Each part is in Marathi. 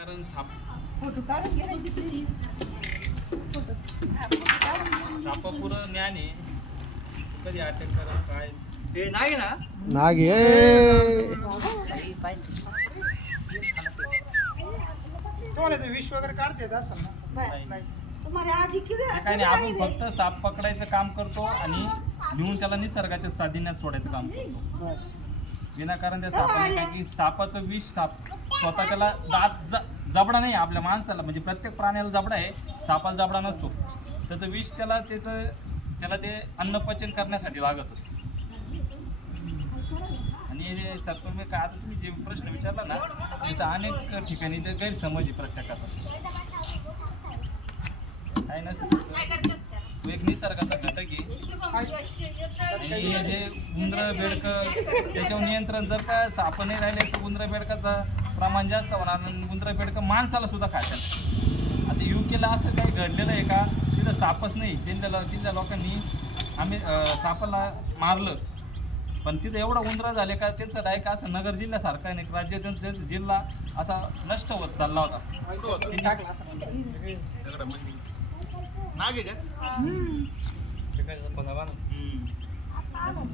विनाकारण सापापुरं ज्ञान आहे. कधी अटॅक करा काय हे नाही ना नाग विष वगैरे काढते असं ना काय नाही. आपण फक्त साप पकडायचं काम करतो आणि नेऊन त्याला निसर्गाच्या साधीण्यात सोडायचं काम करतो. विनाकारण त्या सापाने काय की सापाचं विष स्वतः त्याला दात जबडा नाही आपल्या माणसाला, म्हणजे प्रत्येक प्राण्याला जबडा आहे, सापाला जबडा नसतो. त्याचं विष त्याला ते अन्नपचन करण्यासाठी लागतच. आणि हे जे सर्पमे काय आता तुम्ही जे प्रश्न विचारला ना त्याचा अनेक ठिकाणी ते गैरसमज आहे प्रत्येकाचा. काय नसतं तो एक निसर्गाचा घटक आहे. आणि जे उंदरं बेडकं त्याच्यावर नियंत्रण जर का साप नाही राहिले तर उंदरं बेडकाचं प्रमाण जास्त होणार आणि उंदरं बेडकं माणसाला सुद्धा खातात. आता युकेला असं काही घडलेलं आहे का तिथं सापच नाही, तिथल्या लोकांनी आम्ही सापाला मारलं पण तिथं एवढा उंदरा झाले का त्यांचं डायरेक्ट असं नगर जिल्ह्यासारखा आहे एक राज्य त्यांचा जिल्हा असा नष्ट होत चालला होता.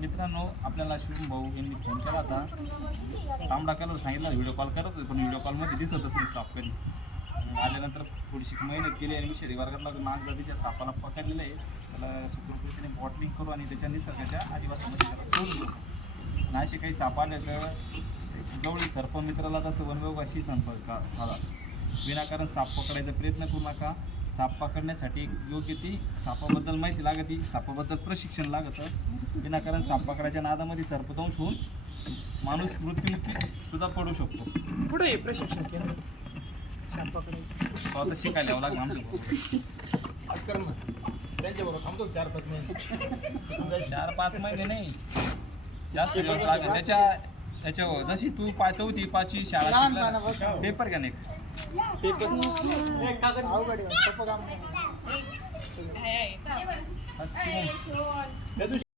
मित्रांनो आपल्याला शुभम भाऊ यांनी फोन केला होता. तांबडा कलर सांगितला, व्हिडिओ कॉल करत होते पण व्हिडिओ कॉलमध्ये दिसतच नाही साप कधी. आल्यानंतर थोडीशी मेहनत केली आणि मी शनिवारला नाग जातीच्या सापाला पकडलेलं आहे. त्याला सुखरूपरीतीने बॉटलिंग करू आणि त्याच्या निसर्गाच्या आदिवासामध्ये त्याला सोडून देऊ. आणि असे काही साप आले तर जवळील सर्पमित्राला तसं वनविभागाशी संपर्क साधा. विनाकारण साप पकडायचा प्रयत्न करू नका. साप पकडण्यासाठी योग्य ती सापाबद्दल माहिती लागते, सापाबद्दल प्रशिक्षण लागतं. विनाकारण साप पकडायच्या नादामध्ये सर्पदंश होऊन माणूस मृत्युमुखी सुद्धा पडू शकतो. पुढे प्रशिक्षण केलं स्वतः शिकायला यावं लागलं आमच्या त्यांच्याबरोबर थांबतो 4-5 महिने 4-5 महिने नाही जास्त दिवस लागेल. त्याच्यावर जशी तू 4वी 5वी शाळा शिकला पेपर का नाही अवघड आहे, सोपं काम नाही.